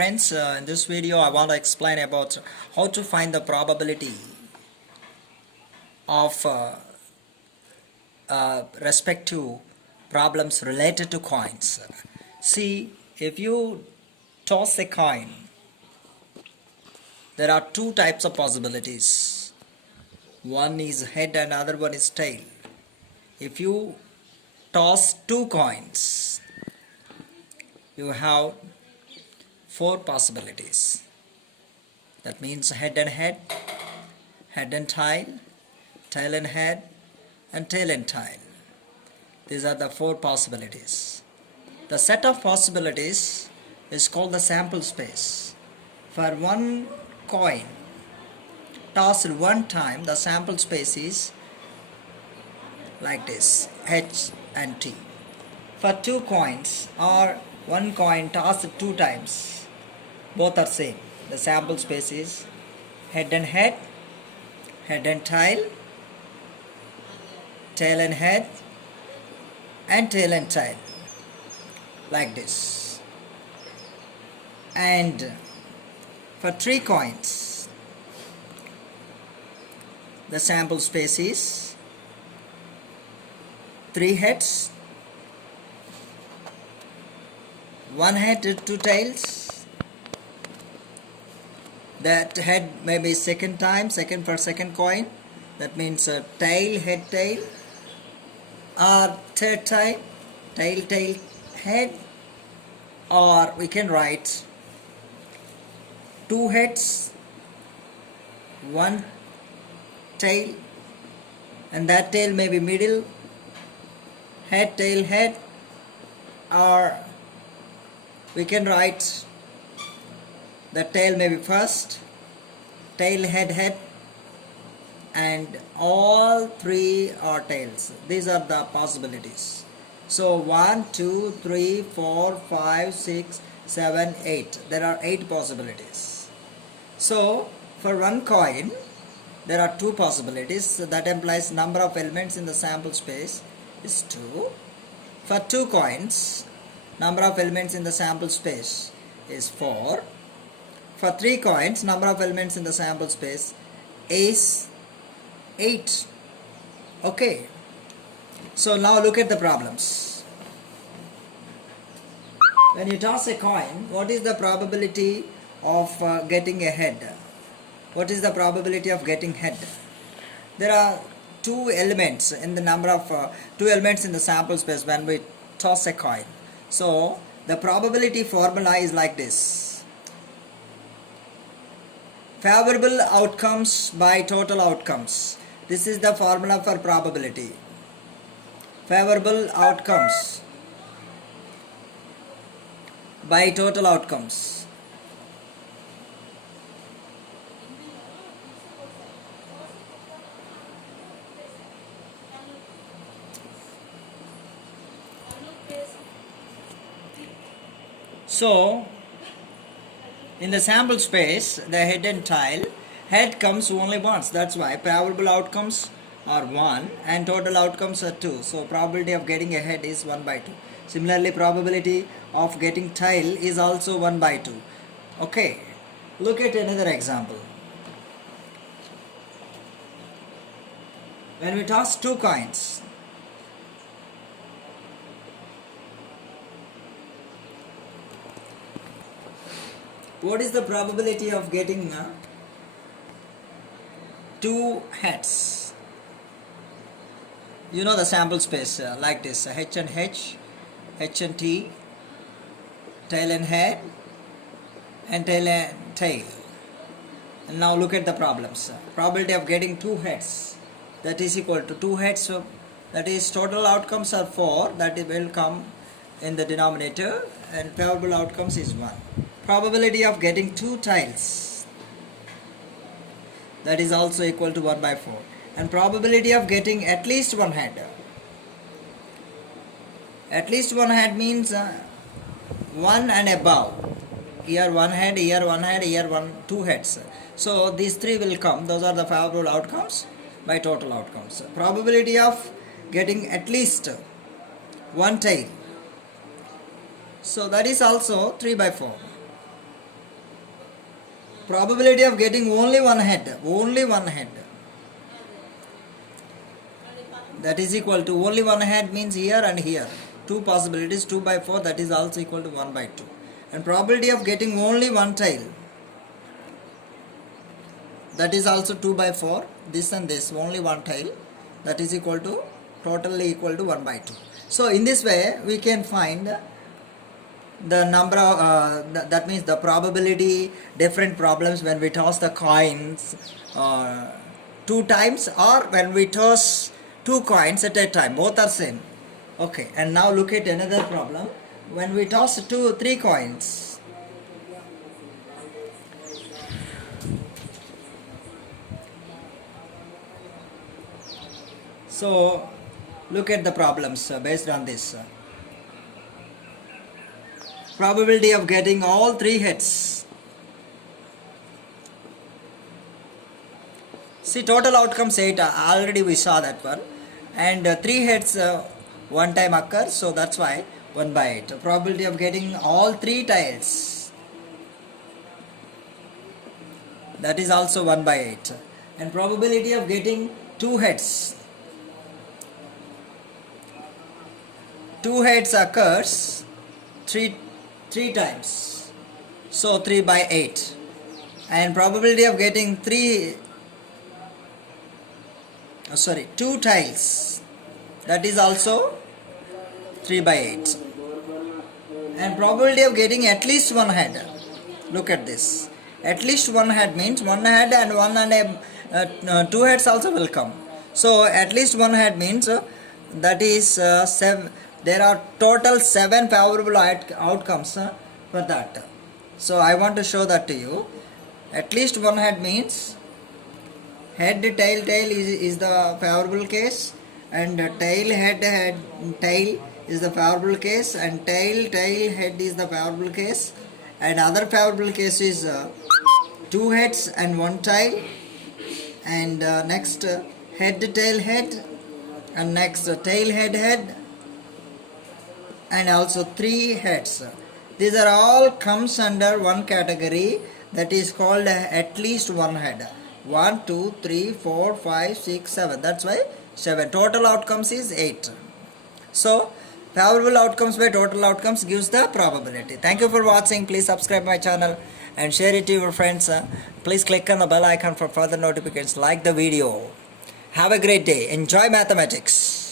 Friends, in this video I want to explain about how to find the probability of respective problems related to coins. See, if you toss a coin, there are two types of possibilities. One is head and other one is tail. If you toss two coins, you have four possibilities. That means head and tail and head, and tail and tail. These are the four possibilities. The set of possibilities is called the sample space. For one coin tossed one time, the sample space is like this, H and T. For two coins or one coin tossed two times, both are same. The sample space is head and tail and head, and tail and tail, like this. And for three coins, the sample space is three heads, one head with two tails. That head may be second for second coin. That means tail, head, tail. Or third time, tail, head. Or we can write two heads, one tail, and that tail may be middle, head, tail, head. Or we can write the tail may be first, tail, head, and all three are tails. These are the possibilities. So 1, 2, 3, 4, 5, 6, 7, 8. There are 8 possibilities. So for one coin, there are 2 possibilities. So that implies number of elements in the sample space is 2. For 2 coins, number of elements in the sample space is 4. For 3 coins, number of elements in the sample space is 8. Okay. So now look at the problems. When you toss a coin, what is the probability of getting a head? What is the probability of getting head? There are 2 elements in the number of 2 elements in the sample space when we toss a coin. So the probability formula is like this. Favorable outcomes by total outcomes. This is the formula for probability. Favorable outcomes by total outcomes. So in the sample space, the head and tail, head comes only once. That's why favorable outcomes are 1 and total outcomes are 2. So probability of getting a head is 1 by 2. Similarly, probability of getting tail is also 1 by 2. Okay, look at another example. When we toss 2 coins, what is the probability of getting 2 heads? You know the sample space like this, H and T, tail and head, and tail and tail. And now look at the problems. Probability of getting 2 heads, that is equal to 2 heads, so that is total outcomes are 4, that will come in the denominator, and favorable outcomes is 1. Probability of getting 2 tails, that is also equal to 1 by 4. And probability of getting at least 1 head. At least 1 head means 1 and above. Here 1 head, here 1 head, here 2 heads. So these 3 will come. Those are the favorable outcomes by total outcomes. Probability of getting at least 1 tail. So that is also 3 by 4. probability of getting only one head, that is equal to only one head means here and here. Two possibilities, 2 by 4, that is also equal to 1 by 2. And probability of getting only one tail, that is also 2 by 4. This and this, only one tail, that is equal to, totally equal to 1 by 2. So in this way we can find the number of, that means the probability, different problems when we toss the coins 2 times, or when we toss 2 coins at a time, both are same. Okay, and now look at another problem. When we toss 3 coins, so look at the problems based on this. Probability of getting all 3 heads. See, total outcomes 8, already we saw that one, and 3 heads one time occurs, so that's why 1 by 8. Probability of getting all 3 tails, that is also 1 by 8. And probability of getting 2 heads, 2 heads occurs 3 times, so 3 by 8. And probability of getting 2 tails, that is also 3 by 8. And probability of getting at least one head, look at this, at least one head means one head and 2 heads also will come. So at least one head means that is 7. There are total 7 favorable outcomes for that. So I want to show that to you. At least one head means head, tail is the favorable case, and tail, head, tail is the favorable case, and tail, head is the favorable case, and other favorable case is 2 heads and 1 tail, and next head, tail, head, and next tail, head, and also 3 heads. These are all comes under one category, that is called at least one head. 1, 2, 3, 4, 5, 6, 7. That's why 7. Total outcomes is 8. So favorable outcomes by total outcomes gives the probability. Thank you for watching. Please subscribe my channel and share it to your friends. Please click on the bell icon for further notifications. Like the video. Have a great day. Enjoy mathematics.